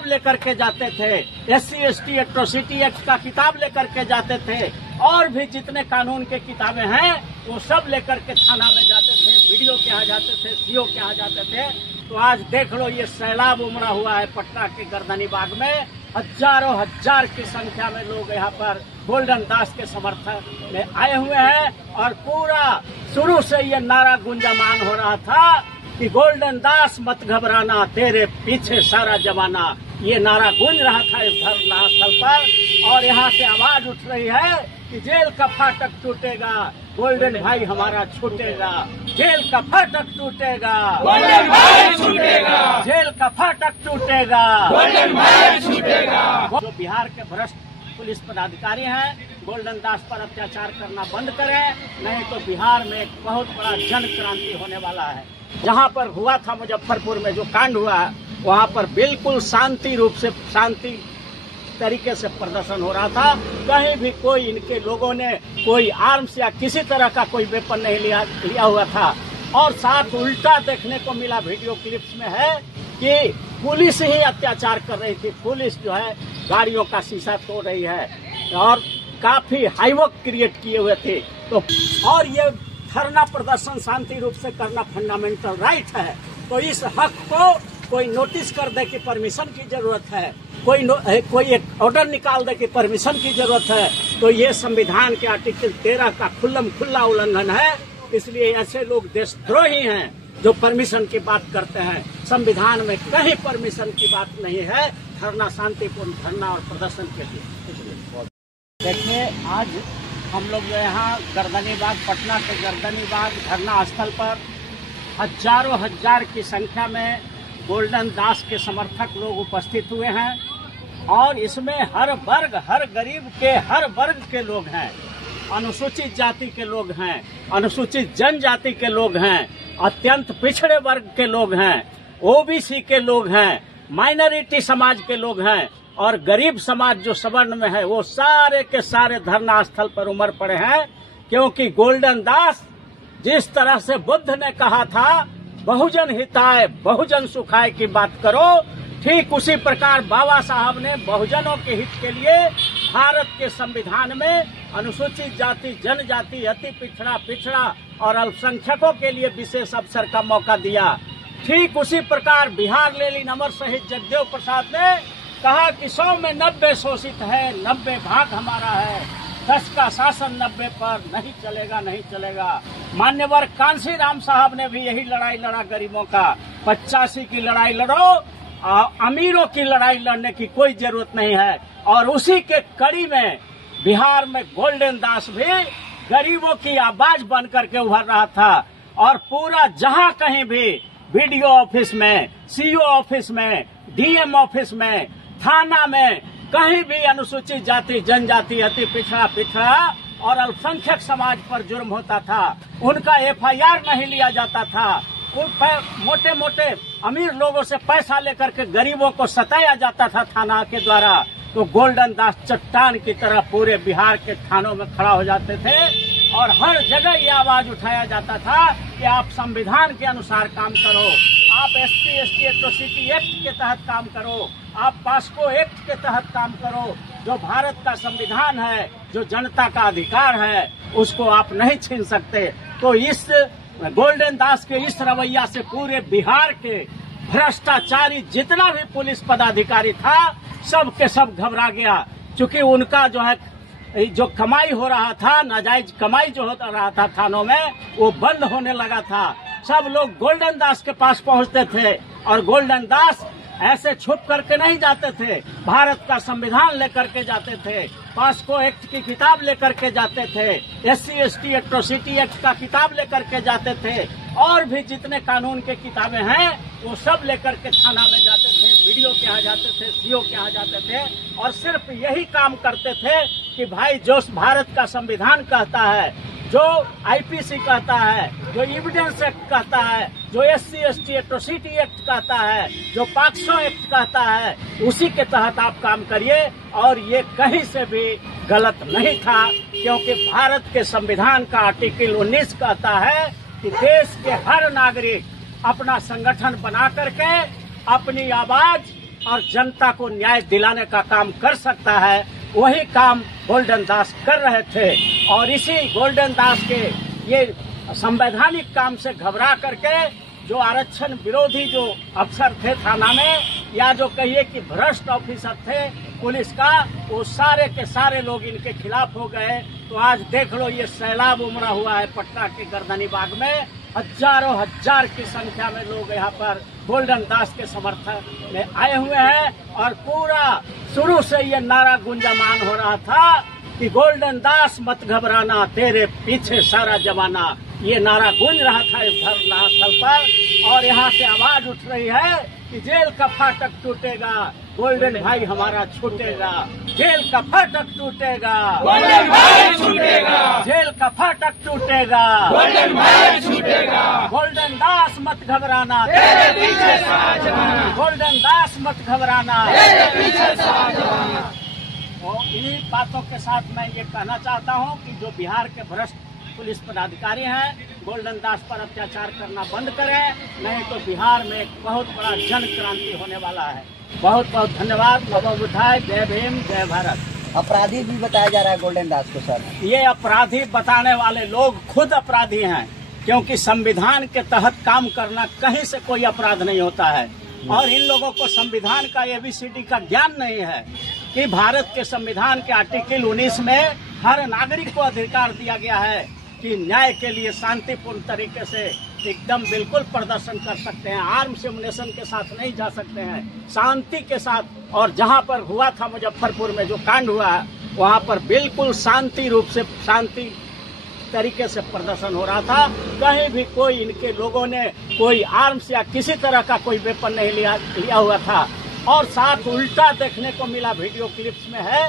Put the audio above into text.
किताब लेकर के जाते थे, SC/ST एट्रोसिटी एक्ट का किताब लेकर के जाते थे, और भी जितने कानून के किताबें हैं वो सब लेकर के थाना में जाते थे, वीडियो के यहाँ जाते थे, CO के यहाँ जाते थे। तो आज देख लो ये सैलाब उमड़ा हुआ है पटना के गर्दनी बाग में। हजारों हजार की संख्या में लोग यहाँ पर गोल्डन दास के समर्थन में आए हुए हैं और पूरा शुरू से ये नारा गुंजमान हो रहा था कि गोल्डन दास मत घबराना, तेरे पीछे सारा जमाना। ये नारा गूंज रहा था इस धरना स्थल पर और यहाँ से आवाज उठ रही है कि जेल का फाटक टूटेगा, गोल्डन भाई हमारा छूटेगा, जेल का फाटक टूटेगा, गोल्डन भाई छूटेगा, जेल का फाटक टूटेगा, गोल्डन भाई छूटेगा। जो बिहार के भ्रष्ट पुलिस पदाधिकारी हैं, गोल्डन दास पर अत्याचार करना बंद करें, नहीं तो बिहार में एक बहुत बड़ा जन क्रांति होने वाला है। जहाँ पर हुआ था मुजफ्फरपुर में जो कांड हुआ, वहाँ पर बिल्कुल शांति तरीके से प्रदर्शन हो रहा था। कहीं भी कोई इनके लोगों ने कोई आर्म्स या किसी तरह का कोई वेपन नहीं लिया हुआ था। और साथ उल्टा देखने को मिला वीडियो क्लिप्स में है कि पुलिस ही अत्याचार कर रही थी। पुलिस जो है गाड़ियों का शीशा तोड़ रही है और काफी हाईवॉक क्रिएट किए हुए थे। तो और ये धरना प्रदर्शन शांति रूप से करना फंडामेंटल राइट है। तो इस हक को कोई नोटिस कर दे कि परमिशन की जरूरत है, कोई एक ऑर्डर निकाल दे कि परमिशन की जरूरत है, तो ये संविधान के आर्टिकल 13 का खुल्ला उल्लंघन है। इसलिए ऐसे लोग देशद्रोही हैं जो परमिशन की बात करते हैं। संविधान में कहीं परमिशन की बात नहीं है धरना, शांतिपूर्ण धरना और प्रदर्शन के लिए। देखिए आज हम लोग जो यहाँ गर्दनी बाग, पटना के गर्दनी बाग धरना स्थल पर हजारों हजार की संख्या में गोल्डन दास के समर्थक लोग उपस्थित हुए हैं और इसमें हर वर्ग, हर गरीब के हर वर्ग के लोग हैं, अनुसूचित जाति के लोग हैं, अनुसूचित जनजाति के लोग हैं, अत्यंत पिछड़े वर्ग के लोग हैं, OBC के लोग हैं, माइनॉरिटी समाज के लोग हैं और गरीब समाज जो सवर्ण में है वो सारे के सारे धरना स्थल पर उमड़ पड़े हैं। क्योंकि गोल्डन दास जिस तरह से बुद्ध ने कहा था बहुजन हिताय बहुजन सुखाय की बात करो, ठीक उसी प्रकार बाबा साहब ने बहुजनों के हित के लिए भारत के संविधान में अनुसूचित जाति, जनजाति, अति पिछड़ा और अल्पसंख्यकों के लिए विशेष अवसर का मौका दिया। ठीक उसी प्रकार बिहार लेलिन अमर शहीद जगदेव प्रसाद ने कहा कि 100 में 90 शोषित है, 90 भाग हमारा है, 10 का शासन 90 पर नहीं चलेगा। मान्यवर कांसी राम साहब ने भी यही लड़ाई लड़ा गरीबों का। 85 की लड़ाई लड़ो, अमीरों की लड़ाई लड़ने की कोई जरूरत नहीं है। और उसी के कड़ी में बिहार में गोल्डन दास भी गरीबों की आवाज बन करके उभर रहा था और पूरा जहां कहीं भी BDO ऑफिस में, CO ऑफिस में, DM ऑफिस में, थाना में, कहीं भी अनुसूचित जाति, जनजाति, अति पिछड़ा और अल्पसंख्यक समाज पर जुर्म होता था, उनका FIR नहीं लिया जाता था। मोटे मोटे अमीर लोगों से पैसा लेकर के गरीबों को सताया जाता था थाना के द्वारा। तो गोल्डन दास चट्टान की तरह पूरे बिहार के थानों में खड़ा हो जाते थे और हर जगह ये आवाज उठाया जाता था कि आप संविधान के अनुसार काम करो, आप SC/ST एट्रोसिटी एक्ट के तहत काम करो, आप पास्को एक्ट के तहत काम करो। जो भारत का संविधान है, जो जनता का अधिकार है, उसको आप नहीं छीन सकते। तो इस गोल्डन दास के इस रवैया से पूरे बिहार के भ्रष्टाचारी जितना भी पुलिस पदाधिकारी था सब के सब घबरा गया। क्योंकि उनका जो कमाई हो रहा था, नाजायज कमाई जो हो रहा था थानों में, वो बंद होने लगा था। सब लोग गोल्डन दास के पास पहुंचते थे और गोल्डन दास ऐसे छुप करके नहीं जाते थे, भारत का संविधान लेकर के जाते थे, पास्को एक्ट की किताब लेकर के जाते थे, SC/ST एट्रोसिटी एक्ट का किताब लेकर के जाते थे, और भी जितने कानून के किताबें हैं वो सब लेकर के थाना में जाते थे, BDO के यहाँ जाते थे, CO के यहाँ जाते थे और सिर्फ यही काम करते थे कि भाई जो भारत का संविधान कहता है, जो IPC कहता है, जो एविडेंस एक्ट कहता है, जो SC/ST एट्रोसिटी एक्ट कहता है, जो पाक्सो एक्ट कहता है, उसी के तहत आप काम करिए। और ये कहीं से भी गलत नहीं था, क्योंकि भारत के संविधान का आर्टिकल 19 कहता है कि देश के हर नागरिक अपना संगठन बना करके अपनी आवाज और जनता को न्याय दिलाने का काम कर सकता है, वही काम गोल्डन दास कर रहे थे। और इसी गोल्डन दास के ये संवैधानिक काम से घबरा करके जो आरक्षण विरोधी जो अफसर थे थाना में, या जो कहिए कि भ्रष्ट ऑफिसर थे पुलिस का, वो सारे के सारे लोग इनके खिलाफ हो गए। तो आज देख लो, ये सैलाब उमड़ा हुआ है पटना के गर्दनी बाग में। हजारों हजार की संख्या में लोग यहाँ पर गोल्डन दास के समर्थन में आए हुए हैं। और पूरा शुरू से ये नारा गुंजमान हो रहा था कि गोल्डन दास मत घबराना, तेरे पीछे सारा जमाना। ये नारा गूंज रहा था इस धरना स्थल पर। और यहाँ से आवाज उठ रही है कि जेल का फाटक टूटेगा, गोल्डन भाई हमारा छूटेगा। जेल का फाटक टूटेगा, गोल्डन भाई छूटेगा। जेल का फाटक टूटेगा, गोल्डन भाई छूटेगा। गोल्डन दास मत घबराना, तेरे पीछे सारा जमाना। गोल्डन दास मत घबराना। तेरे पीछे सारा जमाना। तो इन्हीं बातों के साथ मैं ये कहना चाहता हूँ कि जो बिहार के भ्रष्ट पुलिस पदाधिकारी हैं, गोल्डन दास पर अत्याचार करना बंद करें, नहीं तो बिहार में एक बहुत बड़ा जन क्रांति होने वाला है। बहुत बहुत धन्यवाद। नमो बुद्धाय। जय भीम, जय भारत। अपराधी भी बताया जा रहा है गोल्डन दास को सर। ये अपराधी बताने वाले लोग खुद अपराधी हैं, क्योंकि संविधान के तहत काम करना कहीं से कोई अपराध नहीं होता है। और इन लोगों को संविधान का ABCD का ज्ञान नहीं है कि भारत के संविधान के आर्टिकल 19 में हर नागरिक को अधिकार दिया गया है कि न्याय के लिए शांतिपूर्ण तरीके से एकदम बिल्कुल प्रदर्शन कर सकते हैं, आर्म्स एमुनेशन के साथ नहीं जा सकते हैं, शांति के साथ। और जहां पर हुआ था मुजफ्फरपुर में जो कांड हुआ, वहां पर बिल्कुल शांति रूप से, शांति तरीके से प्रदर्शन हो रहा था। कहीं भी कोई इनके लोगों ने कोई आर्म्स या किसी तरह का कोई वेपन नहीं लिया हुआ था। और साथ उल्टा देखने को मिला वीडियो क्लिप्स में है